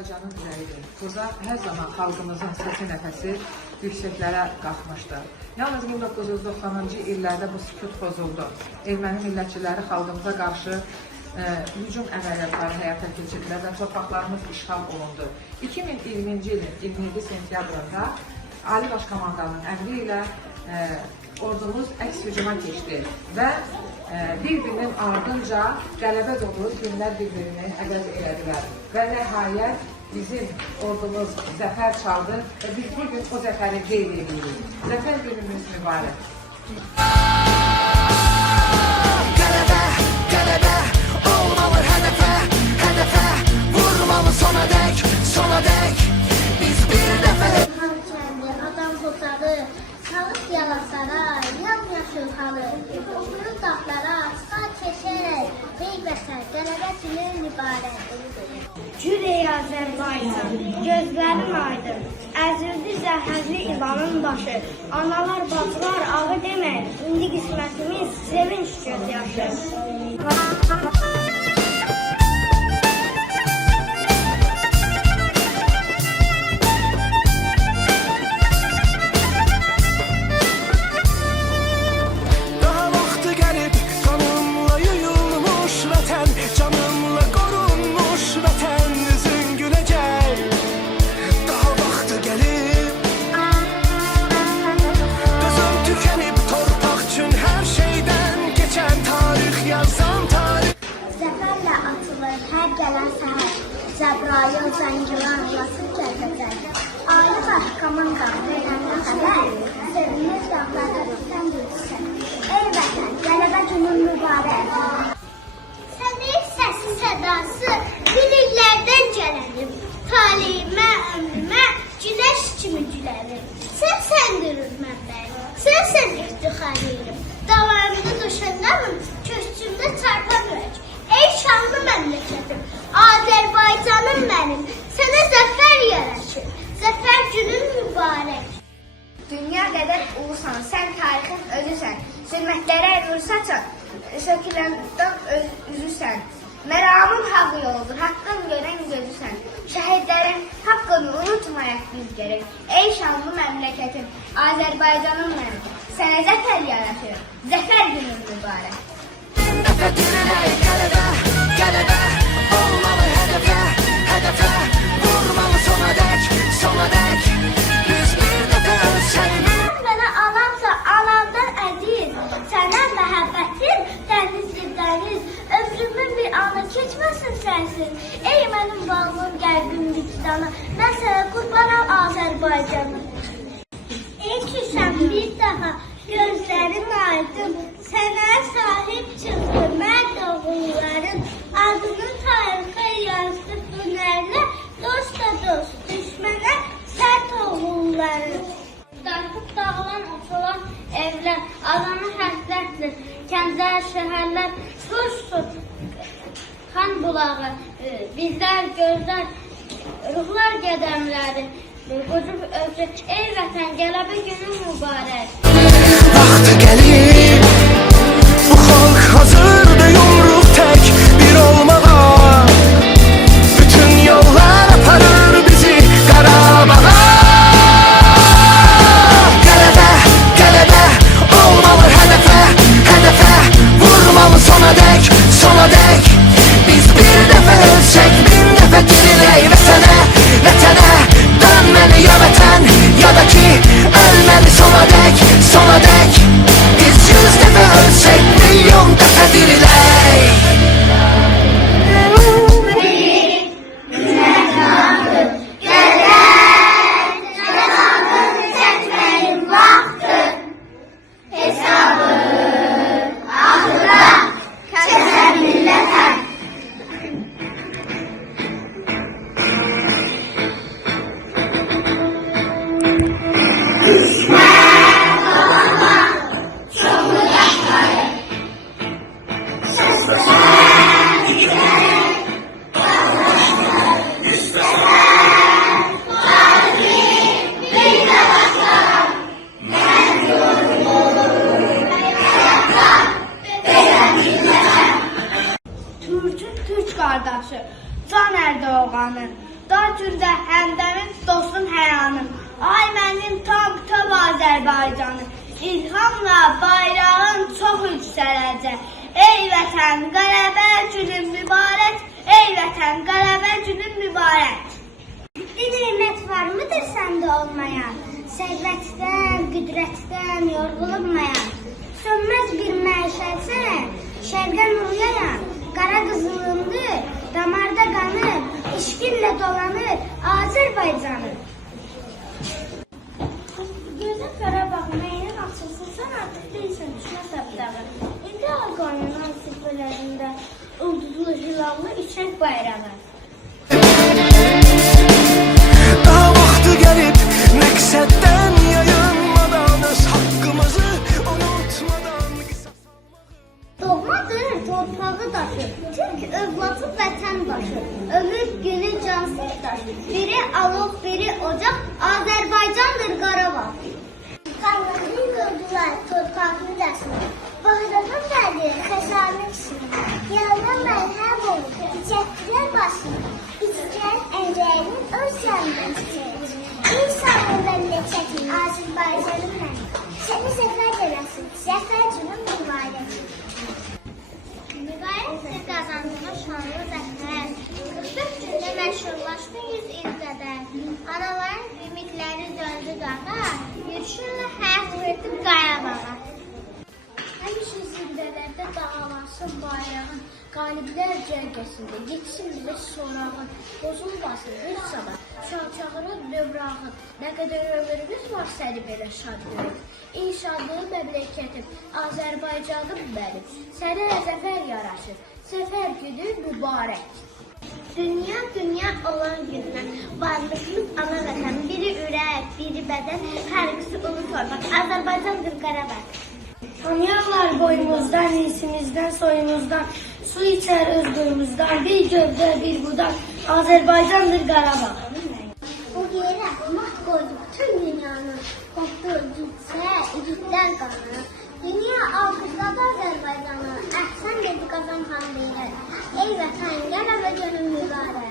Azərbaycanın ürəyidir. Burada hər zaman xalqımızın səsi nəfəsi yüksəklərə qalxmışdır. Yalnız 1990-cı illərdə bu sükut pozuldu. Erməni millətçiləri xalqımıza qarşı hücum əməliyyatları həyata keçirdilər və torpaqlarımız işğal olundu. 2020-ci ilin 27 sentyabrında Ali Başkomandanın əmri ilə ordumuz əks hücuma keçdi və bir-birinin ardınca qələbə dolu günlər bir-birini əvəz elədilər. Və nəhayət bizim ordumuz zəfər çaldı və biz bugün o zəfəri qeyd edirik. Zəfər günümüz mübarək. Qələbə, qələbə, olmalı hədəfə, hədəfə, vurmalı sona dək, sona dək. Biz bir dəfə Kəndi, adam qocalı, salıq yalasara, yam-yaşıl halı, oturur dağlara, sağ keçərək, beybəsər, qələbə günün mübarək. Cürey Azərbaycan, gözlərin aydın, əzildi zəhərli ilanın başı. Analar, bacılar, ağı demək, indi qismətimiz sevinç gözyaşı. daha vaxtı gəlib, qanımla yuyulmuş vətən, canımla qorunmuş vətən üzün güləcək. Daha vaxtı gəlib, gözüm tükənib, torpaq üçün hər şeydən keçən tarix yazan tarix. Zəfərlə atılır hər gələn səhər, Zəbrayıl zəngilan yasıb gələcək. Ali Başkomandan verəndə xəbər, sevinir dağlara bitən gülçək. Ey vətən, qələbə günün mübarək. Sənin səsin sədası diliklərdən gələnim. Taleyimə, ömrümə güləş kimi gülərim. Səndürür mənbəyim, sən iftixarıyım. Davamını düşənlərim, köşkümdə çarpan ürək. Ey şanlı məmləkətim, Azərbaycanım mənim, sənə zəfər yaraşır. Zəfər günün mübarək. Dünya qədər ulusan, sən tarixin özüsən. Zülmətlərə nur saçan, söküləndən üzüsən. Məramın haqq yoludur, haqqın görən gözüsən. Şəhidlərin haqqını unutmayaq biz gerək. Ey şanlı məmləkətim, Azərbaycanım mənim, sənə zəfər yaraşır. Zəfər günün mübarək. Dəfə dirilək, qələbə, qələbə, olmalı hədəfə, hədəfə, vurmalı sona dək, sona dək. Biz bir dəfə ölsək. Mənə anamsa anamdan əziz, sənə məhəbbətim dənizdir dəniz. Ömrümün bir anı keçməsin sənsiz. Ey mənim bağlım, qəlbim, vicdanı, mən sənə qurbanam Azərbaycanı. Ey ki sən bir daha gözlərin aydın, sənə sahib çıxdı mərd oğulların. Adını tarixə yazdı hünərlə, dosta dost, düşmənə sərt oğulların. Dartıb dağılan, uçulan evlər, alanı həsrətdir, kəndlər, şəhərlər, suç, xan bulağı, bizlər, gözlər, ruhlar qədəmləri, qocub öpür, ey vətən, qələbə günün mübarək. Vaxtı gəlib, bu xalq hazırdır yumruq tək bir olmağa. Bütün yollar aparır bizi Qarabağa. Qələbə, qələbə, olmalı hədəfə, hədəfə, vurmalı sona dək, sona dək. Biz bir dəfə ölsək, bin dəfə dirilək vətənə, vətənə. Dönməli ya vətən, ya da ki ölməli sona dək, sona dək. Biz 100 dəfə ölsək, milyon dəfə dirilək. Türk qardaşı, Can Erdoğanın Dar gündə həmdəmin, dostum həyanım. Ay mənim tam töv Azərbaycanım. İlhamla bayrağın çox yüksələcək. Ey vətən, qələbə günün mübarək. Ey vətən, qələbə günün mübarək. Bir nemət var mıdır səndə olmayan? Sərvətdən, qüdrətdən yorğulunmayan. Sönməz bir məişətsən, şərqdən uyayan. Qara qızılındır, damarda qanır, işqinlə dolanır Azərbaycanı. Gözün Qarabağ məyinin açılsın, sən artıq deyilsən düşmə səbdağı. İndi Ağqanın ansifələrində ulduzlu hilallı içək bayrağı. Daha vaxtı gəlib məqsəddən yayınmadan öz haqqımızı unutmadan qisas Doğmadır torpağı daşı, Türk övladı vətəndaşı. Ömür günü cansız daş, biri alov, biri ocaq, Azərbaycandır Qarabağ. Qanını gördülər torpağını dəsmə, Bağdadın verdi xəsanı kişini. Yanına məlhəm olub, çəkdilər başını, İçkən əncəyinin öz yanından çəkir. İnsanın məmləkətin Azərbaycanın mənim, səni zəfər gələsin, zəfər günün mübarək. Mübarəkdir qazandığın şanlı zəfər, 44 gündə məşhurlaşdı 100 il qədər. Anaların ümidləri döndü dağa, yürüşünlə həyat verdi Qarabağa. Həmişə zirvələrdə dağalansın bayrağın, qaliblər cərgəsində getsin bizə sorağın, bozulmasın bir sabah, şan çağırın dövrağın, nə qədər ömrümüz var səni belə şad görür. İnşadlığı məmləkətim, Azərbaycanım mənim, sənə zəfər yaraşır, zəfər günü mübarək. Dünya olan gündən, varlığımız ana vətən, biri ürək, biri bədən, hər ikisi ulu torpaq, Azərbaycandır Qarabağ. Tanıyarlar boyumuzdan, insimizdən, soyumuzdan, su içər öz quyumuzdan, bir gövdə, bir budaq, Azərbaycandır Qarabağ. Bu yerə mat qoydu bütün dünyanı, qopdu gitsə, igidlər qanı. Dünya alqışladı Azərbaycanı, əhsən dedi Qazan xan deyir. Ey vətən, qələbə günün mübarək.